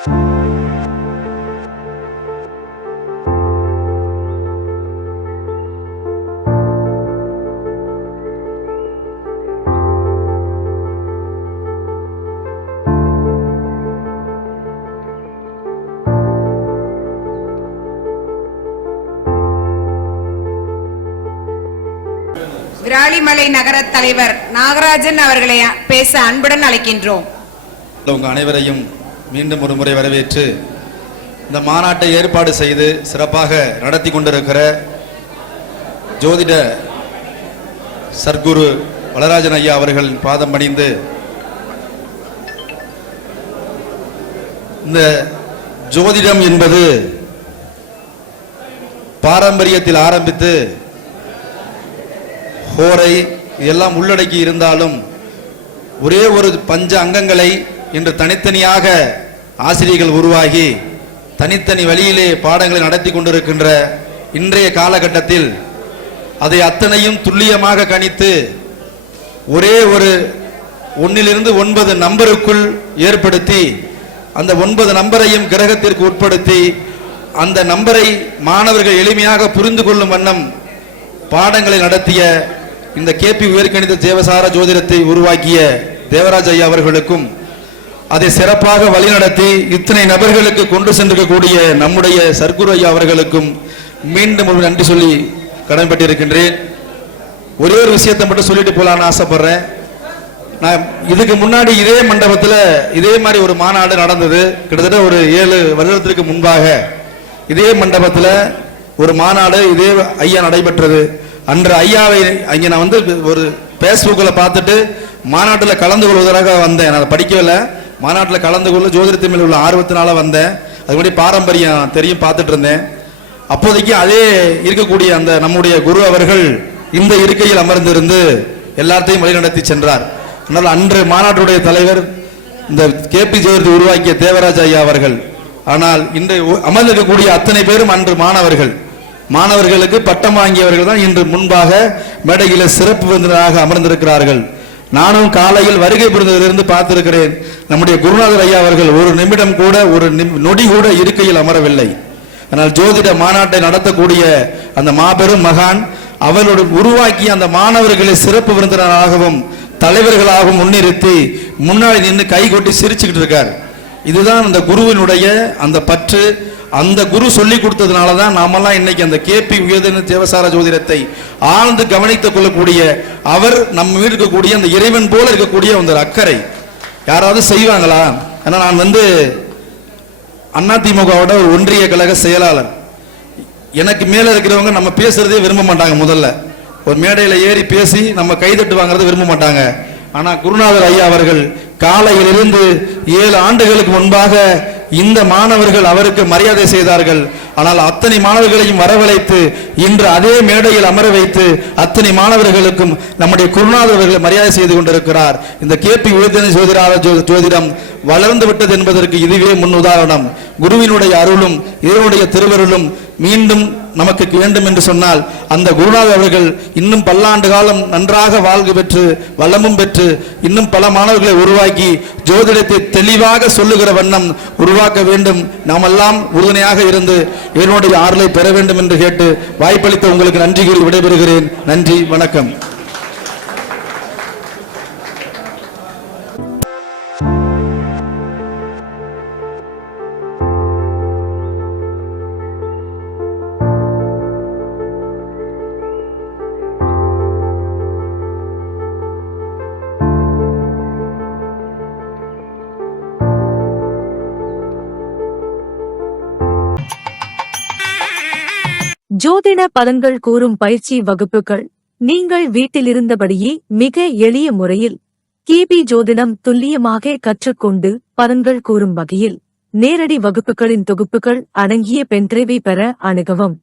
விராலிமலை நகர தலைவர் நாகராஜன் அவர்களை பேச அன்புடன் அழைக்கின்றோம். உங்க அனைவரையும் மீண்டும் ஒரு முறை வரவேற்று இந்த மாநாட்டை ஏற்பாடு செய்து சிறப்பாக நடத்தி கொண்டிருக்கிற ஜோதிட சர்க்குரு வளராஜன் ஐயா அவர்கள் பாதம் பணிந்து இந்த ஜோதிடம் என்பது பாரம்பரியத்தில் ஆரம்பித்து ஹோரை இதெல்லாம் உள்ளடக்கி இருந்தாலும் ஒரே ஒரு பஞ்ச அங்கங்களை இன்று தனித்தனியாக ஆசிரியர்கள் உருவாகி தனித்தனி வழியிலே பாடங்களை நடத்தி கொண்டிருக்கின்ற இன்றைய காலகட்டத்தில் அதை அத்தனையும் துல்லியமாக கணித்து ஒரே ஒரு 1 to 9 நம்பருக்குள் ஏற்படுத்தி அந்த 9 நம்பரையும் கிரகத்திற்கு உட்படுத்தி அந்த நம்பரை மாணவர்கள் எளிமையாக புரிந்து கொள்ளும் வண்ணம் பாடங்களை நடத்திய இந்த கேபி உயர்கணித தேவசார ஜோதிடத்தை உருவாக்கிய தேவராஜ் ஐயா அவர்களுக்கும் அதை சிறப்பாக வழிநடத்தி இத்தனை நபர்களுக்கு கொண்டு சென்றிருக்கக்கூடிய நம்முடைய சர்க்குரு ஐயா அவர்களுக்கும் மீண்டும் ஒரு நன்றி சொல்லி கடமைப்பட்டிருக்கின்றேன். ஒரே ஒரு விஷயத்தை மட்டும் சொல்லிட்டு போலான்னு ஆசைப்படுறேன். நான் இதுக்கு முன்னாடி இதே மண்டபத்தில் இதே மாதிரி ஒரு மாநாடு நடந்தது. கிட்டத்தட்ட ஒரு 7 வருடத்திற்கு முன்பாக இதே மண்டபத்தில் ஒரு மாநாடு இதே ஐயா நடைபெற்றது. அன்று ஐயாவை அங்கே நான் வந்து ஒரு பேஸ்புக்கில் பார்த்துட்டு மாநாட்டில் கலந்து கொள்வதற்காக வந்தேன். நான் படிக்கவில்லை, மாநாட்டில் கலந்து கொள்ள ஜோதிடத்தின் மேல் உள்ள ஆர்வத்தினால வந்தேன். அதுபடி பாரம்பரியம் தெரியும் பார்த்துட்டு இருந்தேன். அப்போதைக்கு அதே இருக்கக்கூடிய அந்த நம்முடைய குரு அவர்கள் இந்த இருக்கையில் அமர்ந்திருந்து எல்லாத்தையும் வழிநடத்தி சென்றார். அதனால் அன்று மாநாட்டுடைய தலைவர் இந்த கேபி ஜோதிடத்தை உருவாக்கிய தேவராஜ் ஐயா அவர்கள். ஆனால் இன்று அமர்ந்திருக்கக்கூடிய அத்தனை பேரும் அன்று மாணவர்களுக்கு பட்டம் வாங்கியவர்கள் தான் இன்று முன்பாக மேடையில் சிறப்பு விருந்தினராக அமர்ந்திருக்கிறார்கள். நானும் காலையில் வருகை புரிந்ததிலிருந்து பார்த்திருக்கிறேன். நம்முடைய குருநாதர் ஐயா அவர்கள் ஒரு நிமிடம் கூட ஒரு நொடி கூட இருக்கையில் அமரவில்லை. ஆனால் ஜோதிட மாநாட்டை நடத்தக்கூடிய அந்த மாபெரும் மகான் அவரோடு உருவாக்கிய அந்த மாணவர்களை சிறப்பு விருந்தினராகவும் தலைவர்களாகவும் முன்னிறுத்தி முன்னாடி நின்று கை கொட்டி சிரிச்சுக்கிட்டு இருக்கார். இதுதான் அந்த குருவினுடைய அந்த பற்று. அந்த குரு சொல்லி கொடுத்ததுனால தான் நாமெல்லாம் இன்னைக்கு அந்த கேபி உயர்கணித தேவசார ஜோதிடத்தை ஆழ்ந்து கவனித்துக் கொள்ளக்கூடிய அவர் நம்ம இருக்கக்கூடிய அந்த இறைவன் போல இருக்கக்கூடிய அந்த அக்கறை யாராவது செய்வாங்களா? ஏன்னா நான் வந்து அதிமுகவோட ஒரு ஒன்றிய கழக செயலாளர். எனக்கு மேல இருக்கிறவங்க நம்ம பேசுறதே விரும்ப மாட்டாங்க. முதல்ல ஒரு மேடையில ஏறி பேசி நம்ம கைதட்டு வாங்குறது விரும்ப மாட்டாங்க. ஆனா குருநாதர் ஐயா அவர்கள் காலையிலிருந்து 7 ஆண்டுகளுக்கு முன்பாக இந்த மாணவர்கள் அவருக்கு மரியாதை செய்தார்கள். ஆனால் அத்தனை மாணவர்களையும் வரவழைத்து இன்று அதே மேடையில் அமர வைத்து அத்தனை மாணவர்களுக்கும் நம்முடைய குருநாதர்கள் மரியாதை செய்து கொண்டிருக்கிறார். இந்த கேபி உயர்கணித ஜோதிடம் வளர்ந்து விட்டது என்பதற்கு இதுவே முன் உதாரணம். குருவினுடைய அருளும் இதனுடைய திருவருளும் மீண்டும் நமக்கு வேண்டும் என்று சொன்னால் அந்த குருநாதர் அவர்கள் இன்னும் பல்லாண்டு காலம் நன்றாக வாழ்வு பெற்று வளமும் பெற்று இன்னும் பல மாணவர்களை உருவாக்கி ஜோதிடத்தை தெளிவாக சொல்லுகிற வண்ணம் உருவாக்க வேண்டும். நாமெல்லாம் உறுதுணையாக இருந்து இதனுடைய ஆற்றலை பெற வேண்டும் என்று கேட்டு வாய்ப்பளித்த உங்களுக்கு நன்றி கூறி விடைபெறுகிறேன். நன்றி, வணக்கம். ஜோதிட பலன்கள் கூறும் பயிற்சி வகுப்புகள் நீங்கள் வீட்டிலிருந்தபடியே மிக எளிய முறையில் கேபி ஜோதிடம் துல்லியமாக கற்றுக்கொண்டு பலன்கள் கூறும் வகையில் நேரடி வகுப்புகளின் தொகுப்புகள் அடங்கிய பென்டிரைவை பெற அணுகவும்.